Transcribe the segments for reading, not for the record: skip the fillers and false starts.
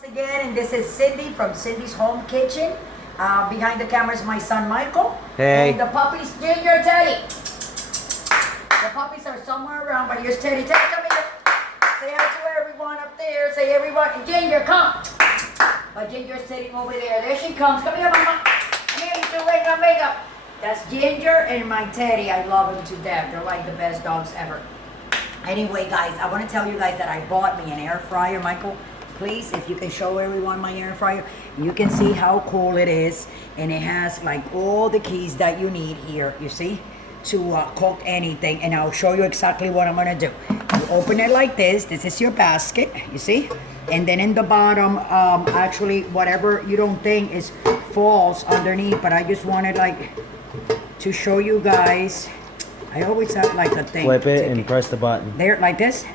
Once again, and this is Cindy from Cindy's Home Kitchen. Behind the camera is my son Michael. Hey. And the puppies, Ginger, Teddy. The puppies are somewhere around, but here's Teddy. Teddy, come here. Say hi to everyone up there. Say everyone. And Ginger, come. But Ginger's sitting over there. There she comes. Come here, Mama. Come here, you two. Wake up, wake up. That's Ginger and my Teddy. I love them to death. They're like the best dogs ever. Anyway, guys, I want to tell you guys that I bought me an air fryer, Michael. Please, if you can show everyone my air fryer, you can see how cool it is. And it has like all the keys that you need here, you see, to cook anything. And I'll show you exactly what I'm gonna do. You open it like this. This is your basket, you see? And then in the bottom, actually, whatever you don't think is falls underneath, but I just wanted like to show you guys. I always have like a thing. Flip it and press the button. There, like this.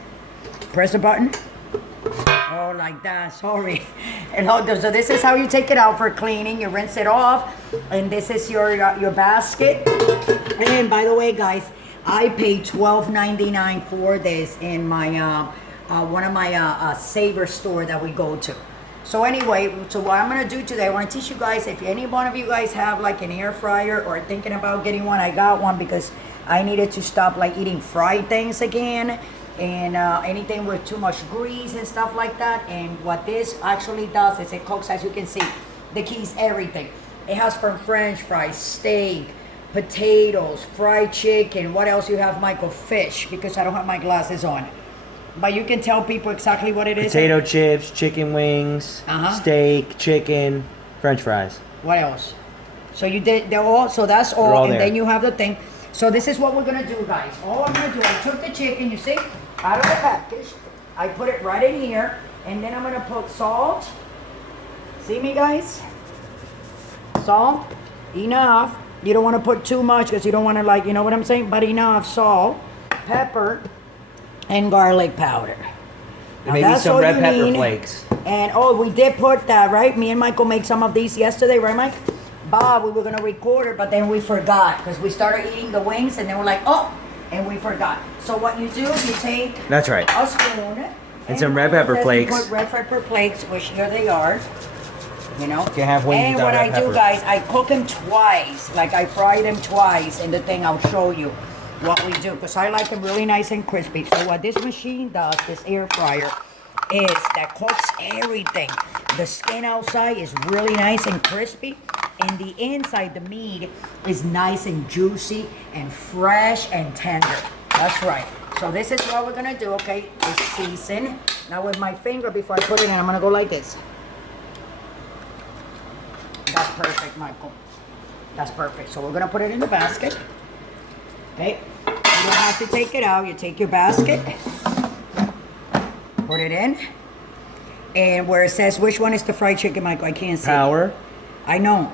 Press the button. Oh, like that, sorry. And so this is how you take it out for cleaning. You rinse it off. And this is your basket. And by the way, guys, I paid $12.99 for this in my one of my Saver store that we go to. So anyway, so what I'm gonna do today, I wanna teach you guys, if any one of you guys have like an air fryer or thinking about getting one, I got one because I needed to stop like eating fried things again. And anything with too much grease and stuff like that. And what this actually does is it cooks, as you can see, the keys, everything. It has from French fries, steak, potatoes, fried chicken. What else you have, Michael? Fish, because I don't have my glasses on. But you can tell people exactly what it is. Potato chips, chicken wings, steak, chicken, French fries. What else? So you did, they're all, so that's all, and there. Then you have the thing. So this is what we're gonna do, guys. All I'm gonna do, I took the chicken, you see, out of the package. I put it right in here, and then I'm gonna put salt. See me, guys? Salt, enough. You don't wanna put too much, because you don't wanna like, you know what I'm saying? But enough salt, pepper, and garlic powder. Maybe some red pepper flakes. And oh, we did put that, right? Me and Michael made some of these yesterday, right, Mike? Bob, we were gonna record it, but then we forgot because we started eating the wings, and then we're like, oh, and we forgot. So what you do, you take that's right, a spoon and some red pepper flakes. Put red pepper flakes, which here they are. You know. You have wings. And what I do, guys, I cook them twice. Like I fry them twice in the thing. I'll show you what we do because I like them really nice and crispy. So what this machine does, this air fryer, is that cooks everything. The skin outside is really nice and crispy, and the inside, the meat, is nice and juicy and fresh and tender. That's right. So this is what we're gonna do, okay? This season. Now with my finger, before I put it in, I'm gonna go like this. That's perfect, Michael. That's perfect. So we're gonna put it in the basket. Okay? You don't have to take it out. You take your basket, put it in, and where it says, which one is the fried chicken, Michael? I can't see Power. it. I know.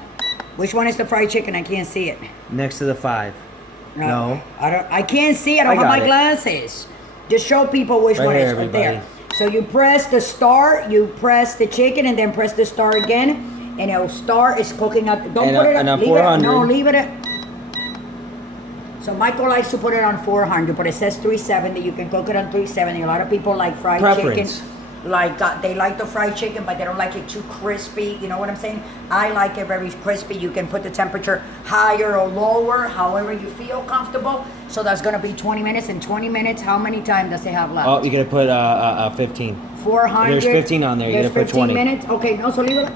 Which one is the fried chicken? I can't see it. Next to the 5. No. I can't see it. I don't have my glasses. Just show people which one is right there. So you press the star, you press the chicken, and then press the star again, and it'll start is cooking up. Don't put it up. Leave it. No, leave it at. So Michael likes to put it on 400, but it says 370. You can cook it on 370. A lot of people like fried chicken. Like they like the fried chicken, but they don't like it too crispy. You know what I'm saying? I like it very crispy. You can put the temperature higher or lower, however you feel comfortable. So that's gonna be 20 minutes. In 20 minutes, how many time does it have left? Oh, you're gonna put 15. 400. There's 15 on there. You're gonna put 20. 15 minutes. Okay, no, so leave it.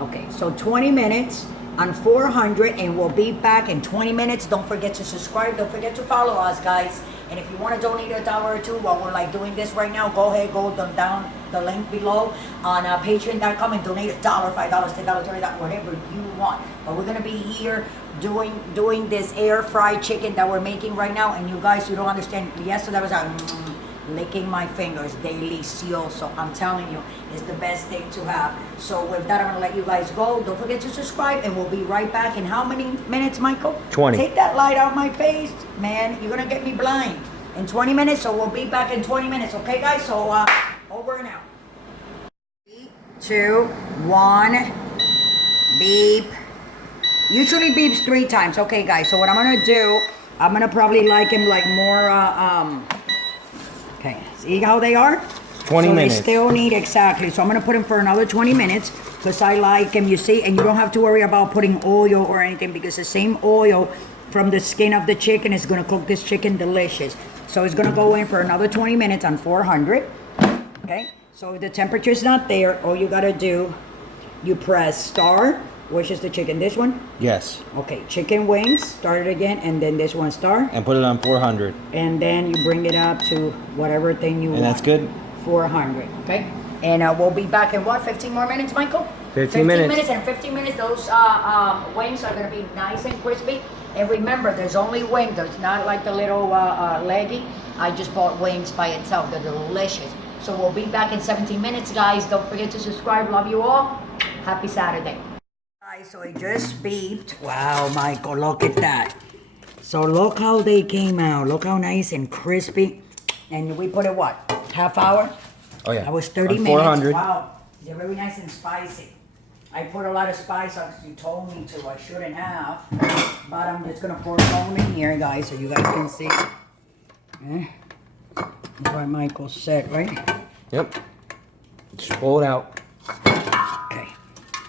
Okay, so 20 minutes on 400, and we'll be back in 20 minutes. Don't forget to subscribe. Don't forget to follow us, guys. And if you want to donate $1 or $2 while we're like doing this right now, go ahead, go down the link below on patreon.com and donate $1, $5, $10, $20, whatever you want. But we're gonna be here doing this air fried chicken that we're making right now. And you guys, you don't understand. Yesterday I was out licking my fingers, delicioso. I'm telling you, it's the best thing to have. So with that, I'm gonna let you guys go. Don't forget to subscribe, and we'll be right back in how many minutes, Michael? 20. Take that light out my face, man. You're gonna get me blind. In 20 minutes, so we'll be back in 20 minutes, okay, guys? So over and out. 3, 2, 1, beep. Usually beeps 3 times. Okay, guys, so what I'm gonna do, I'm gonna probably like him like more, okay, see how they are? 20 minutes. They still need, exactly. So I'm gonna put them for another 20 minutes because I like them, you see, and you don't have to worry about putting oil or anything because the same oil from the skin of the chicken is gonna cook this chicken delicious. So it's gonna go in for another 20 minutes on 400, okay? So if the temperature is not there, all you gotta do, you press star, which is the chicken, this one? Yes. Okay, chicken wings, start it again, and then this one star. And put it on 400. And then you bring it up to whatever thing you want. And that's good? 400, okay? And we'll be back in what, 15 more minutes, Michael? 15 minutes. 15 minutes, and 15 minutes, those wings are gonna be nice and crispy. And remember, there's only wings, there's not like the little leggy. I just bought wings by itself, they're delicious. So we'll be back in 17 minutes, guys. Don't forget to subscribe, love you all. Happy Saturday. Guys, so it just beeped. Wow, Michael, look at that. So look how they came out. Look how nice and crispy. And we put it what? Half hour? Oh yeah. That was 30 on minutes. 400. Wow, they're very nice and spicy. I put a lot of spice on because you told me to. I shouldn't have. But I'm just gonna pour some in here, guys, so you guys can see. That's what Michael said, right? Yep. Just pull it out. Okay.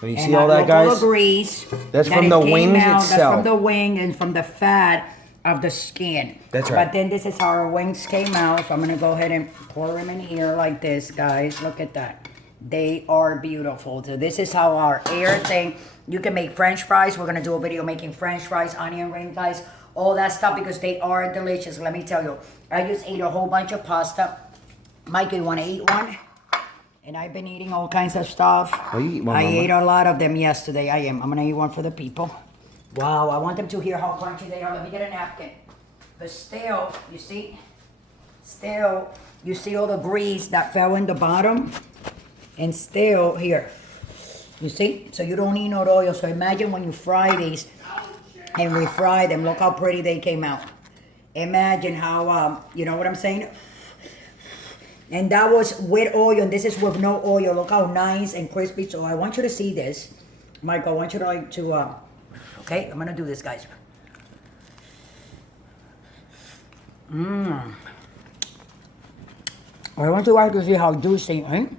When you And see all that, guys? All the grease. That's that from it the came wings out, itself. That's from the wing and from the fat of the skin. That's right. But then this is how our wings came out. So I'm gonna go ahead and pour them in here like this, guys. Look at that. They are beautiful. So this is how our air thing. You can make French fries. We're gonna do a video making French fries, onion ring, guys, all that stuff because they are delicious. Let me tell you, I just ate a whole bunch of pasta. Mike, you wanna eat one? And I've been eating all kinds of stuff. Well, you eat one, I Mama. ate a lot of them yesterday. I am. I'm gonna eat one for the people. Wow, I want them to hear how crunchy they are. Let me get a napkin. But still, you see? Still, you see all the grease that fell in the bottom? And still, here. You see? So you don't need no oil. So imagine when you fry these and refry them. Look how pretty they came out. Imagine how, you know what I'm saying? And that was with oil, and this is with no oil. Look how nice and crispy. So I want you to see this. Michael, I want you to okay, I'm gonna do this, guys. I want you guys to see how juicy, right?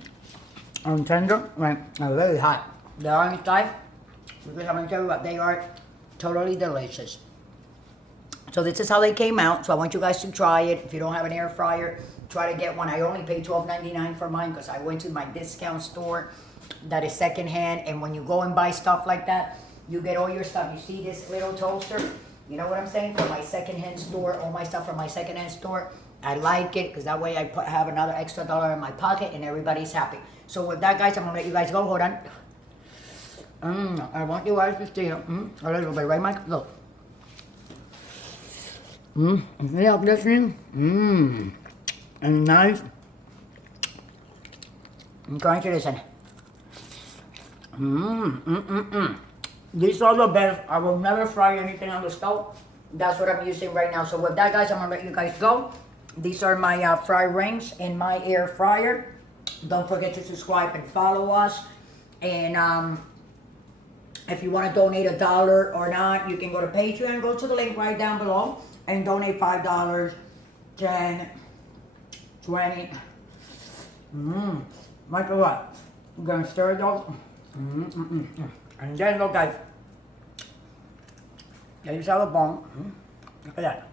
And tender, right? And very hot. They are inside, because I'm gonna tell you what, they are totally delicious. So this is how they came out. So I want you guys to try it. If you don't have an air fryer, try to get one. I only paid $12.99 for mine because I went to my discount store that is secondhand. And when you go and buy stuff like that, you get all your stuff. You see this little toaster? You know what I'm saying? For my secondhand store, all my stuff from my secondhand store. I like it because that way I have another extra dollar in my pocket and everybody's happy. So with that, guys, I'm going to let you guys go. Hold on. I want you guys to see it. A little bit, right, Mike? Look. See how this thing? And nice. And crunchy, listen. These are the best. I will never fry anything on the stove. That's what I'm using right now. So with that, guys, I'm gonna let you guys go. These are my fried rings in my air fryer. Don't forget to subscribe and follow us. And if you want to donate $1 or not, you can go to Patreon. Go to the link right down below and donate $5, 10, 20. Michael, what? I'm gonna stir those. And then look, guys. There you saw the bone. Look at that.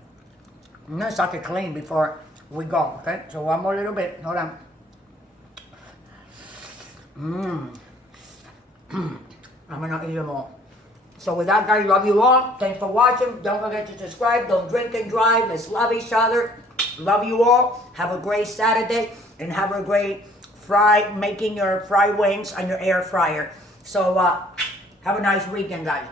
I'm gonna suck it clean before we go. Okay. So one more little bit. Hold on. I'm gonna eat them all. So with that, guys, love you all. Thanks for watching. Don't forget to subscribe. Don't drink and drive. Let's love each other. Love you all. Have a great Saturday and have a great making your fried wings on your air fryer. So have a nice weekend, guys.